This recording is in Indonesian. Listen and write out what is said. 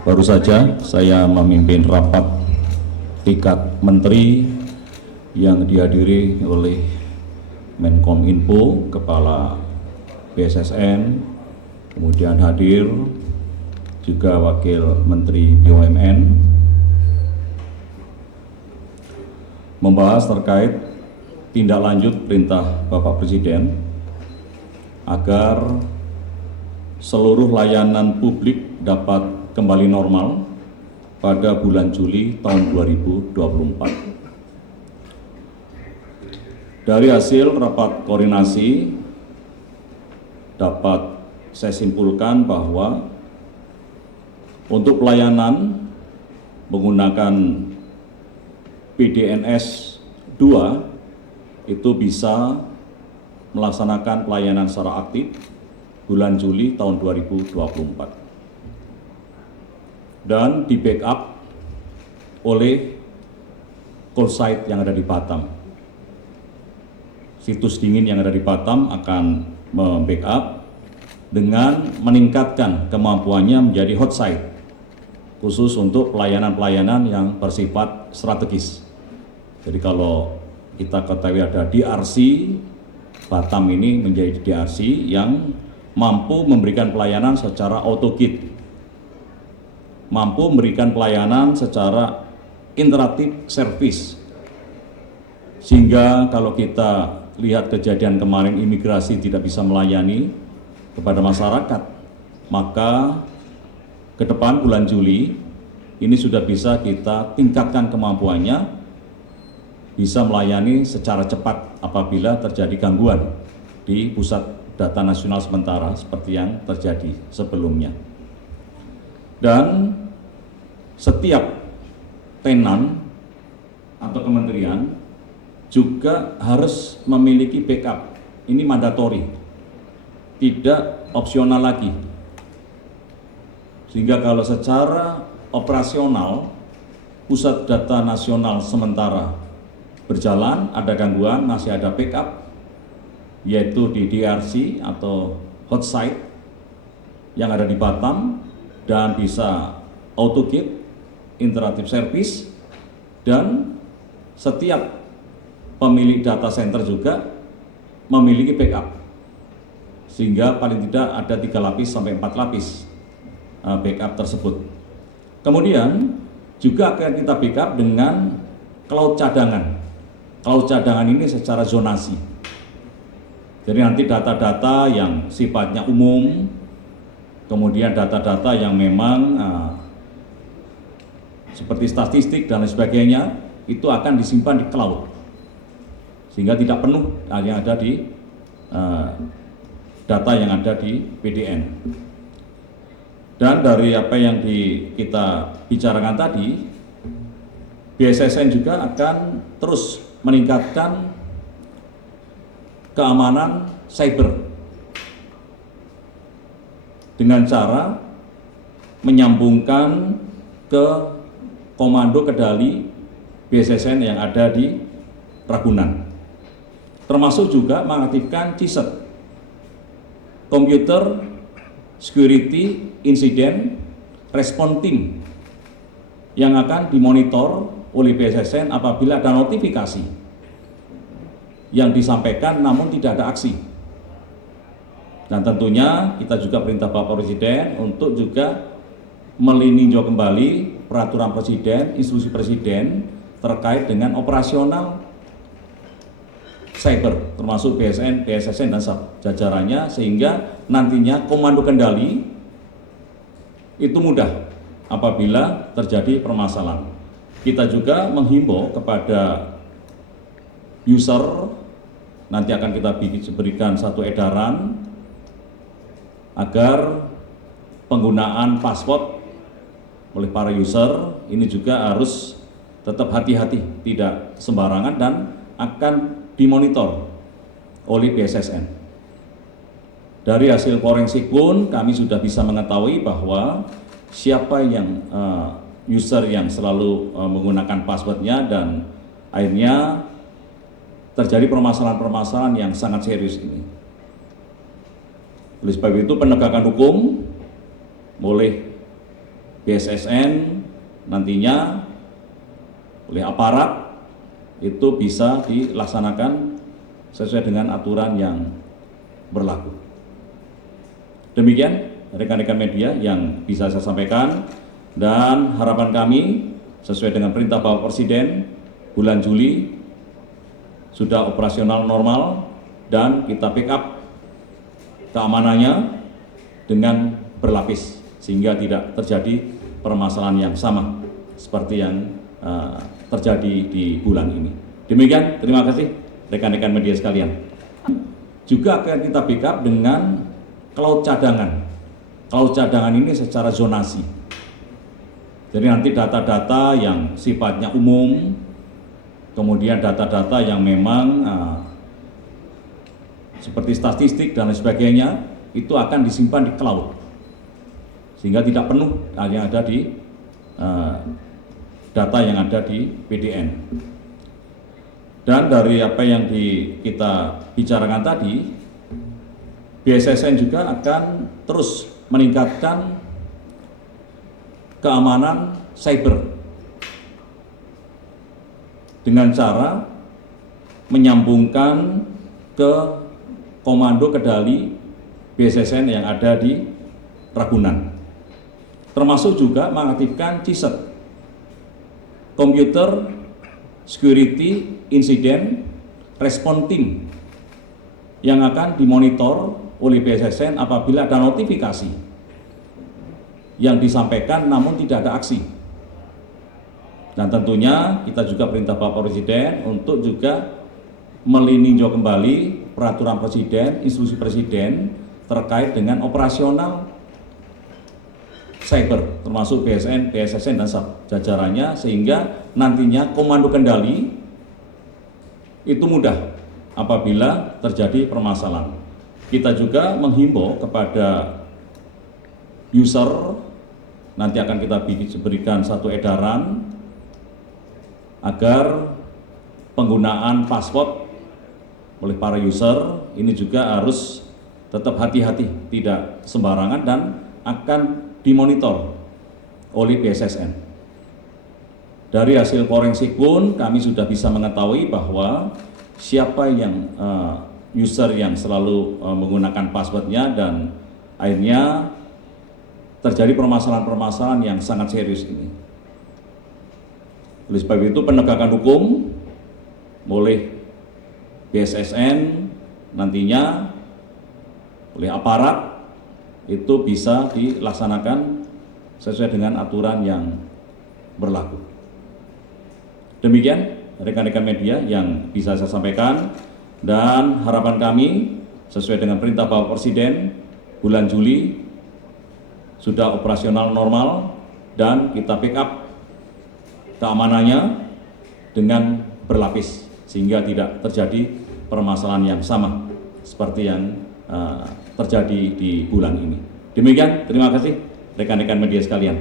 Baru saja saya memimpin rapat tingkat menteri yang dihadiri oleh Menkominfo, Kepala BSSN, kemudian hadir juga Wakil Menteri BUMN, membahas terkait tindak lanjut perintah Bapak Presiden agar seluruh layanan publik dapat kembali normal pada bulan Juli tahun 2024. Dari hasil rapat koordinasi dapat saya simpulkan bahwa untuk pelayanan menggunakan PDNS 2 itu bisa melaksanakan pelayanan secara aktif bulan Juli tahun 2024 dan di backup oleh call site yang ada di Batam. Situs dingin yang ada di Batam akan membackup dengan meningkatkan kemampuannya menjadi hot site khusus untuk pelayanan-pelayanan yang bersifat strategis. Jadi kalau kita ketahui ada DRC, Batam ini menjadi DRC yang mampu memberikan pelayanan secara auto-kit, mampu memberikan pelayanan secara interaktif service, sehingga kalau kita lihat kejadian kemarin imigrasi tidak bisa melayani kepada masyarakat, maka ke depan bulan Juli ini sudah bisa kita tingkatkan kemampuannya, bisa melayani secara cepat apabila terjadi gangguan di pusat data nasional sementara seperti yang terjadi sebelumnya. Dan setiap tenan atau kementerian juga harus memiliki backup. Ini mandatori, tidak opsional lagi. Sehingga kalau secara operasional pusat data nasional sementara berjalan, ada gangguan, masih ada backup, yaitu di DRC atau hot site yang ada di Batam, dan bisa AutoKit, interaktif service, dan setiap pemilik data center juga memiliki backup, sehingga paling tidak ada 3 lapis sampai 4 lapis backup tersebut. Kemudian juga akan kita backup dengan cloud cadangan. Cloud cadangan ini secara zonasi. Jadi nanti data-data yang sifatnya umum, kemudian data-data yang memang seperti statistik dan lain sebagainya, itu akan disimpan di cloud, sehingga tidak penuh yang ada di data yang ada di PDN. Dan dari apa yang kita bicarakan tadi, BSSN juga akan terus meningkatkan keamanan cyber dengan cara menyambungkan ke komando kendali BSSN yang ada di Ragunan, termasuk juga mengaktifkan CISET, Computer Security Incident Response Team, yang akan dimonitor oleh BSSN apabila ada notifikasi yang disampaikan namun tidak ada aksi. Dan tentunya kita juga perintah Bapak Presiden untuk juga meninjau kembali peraturan Presiden, instruksi Presiden terkait dengan operasional cyber, termasuk BSN, BSSN dan jajarannya, sehingga nantinya komando kendali itu mudah apabila terjadi permasalahan. Kita juga menghimbau kepada user, nanti akan kita berikan satu edaran agar penggunaan password oleh para user ini juga harus tetap hati-hati, tidak sembarangan, dan akan dimonitor oleh BSSN. Dari hasil forensik pun kami sudah bisa mengetahui bahwa siapa yang user yang selalu menggunakan passwordnya, dan akhirnya terjadi permasalahan-permasalahan yang sangat serius ini. Oleh sebab itu penegakan hukum oleh BSSN nantinya oleh aparat itu bisa dilaksanakan sesuai dengan aturan yang berlaku. Demikian rekan-rekan media yang bisa saya sampaikan, dan harapan kami sesuai dengan perintah Bapak Presiden, bulan Juli sudah operasional normal dan kita backup keamanannya dengan berlapis sehingga tidak terjadi permasalahan yang sama seperti yang terjadi di bulan ini. Demikian, terima kasih rekan-rekan media sekalian. Juga akan kita backup dengan cloud cadangan. Cloud cadangan ini secara zonasi. Jadi nanti data-data yang sifatnya umum, kemudian data-data yang memang seperti statistik dan lain sebagainya, itu akan disimpan di cloud. Sehingga tidak penuh yang ada di data yang ada di PDN. Dan dari apa yang kita bicarakan tadi, BSSN juga akan terus meningkatkan keamanan cyber dengan cara menyambungkan ke komando kendali BSSN yang ada di Ragunan, termasuk juga mengaktifkan CISET, Computer Security Incident Response Team, yang akan dimonitor oleh BSSN apabila ada notifikasi yang disampaikan namun tidak ada aksi. Dan tentunya kita juga perintah Bapak Presiden untuk juga meninjau kembali peraturan Presiden, instruksi Presiden terkait dengan operasional cyber, termasuk BSN, BSSN dan jajarannya, sehingga nantinya komando kendali itu mudah apabila terjadi permasalahan. Kita juga menghimbau kepada user, nanti akan kita berikan satu edaran agar penggunaan password oleh para user ini juga harus tetap hati-hati, tidak sembarangan, dan akan dimonitor oleh BSSN. Dari hasil forensik pun kami sudah bisa mengetahui bahwa siapa yang user yang selalu menggunakan passwordnya, dan akhirnya terjadi permasalahan-permasalahan yang sangat serius ini. Oleh sebab itu penegakan hukum oleh BSSN nantinya oleh aparat itu bisa dilaksanakan sesuai dengan aturan yang berlaku. Demikian rekan-rekan media yang bisa saya sampaikan, dan harapan kami sesuai dengan perintah Bapak Presiden, bulan Juli sudah operasional normal dan kita backup keamanannya dengan berlapis sehingga tidak terjadi permasalahan yang sama seperti yang terjadi di bulan ini. Demikian, terima kasih rekan-rekan media sekalian.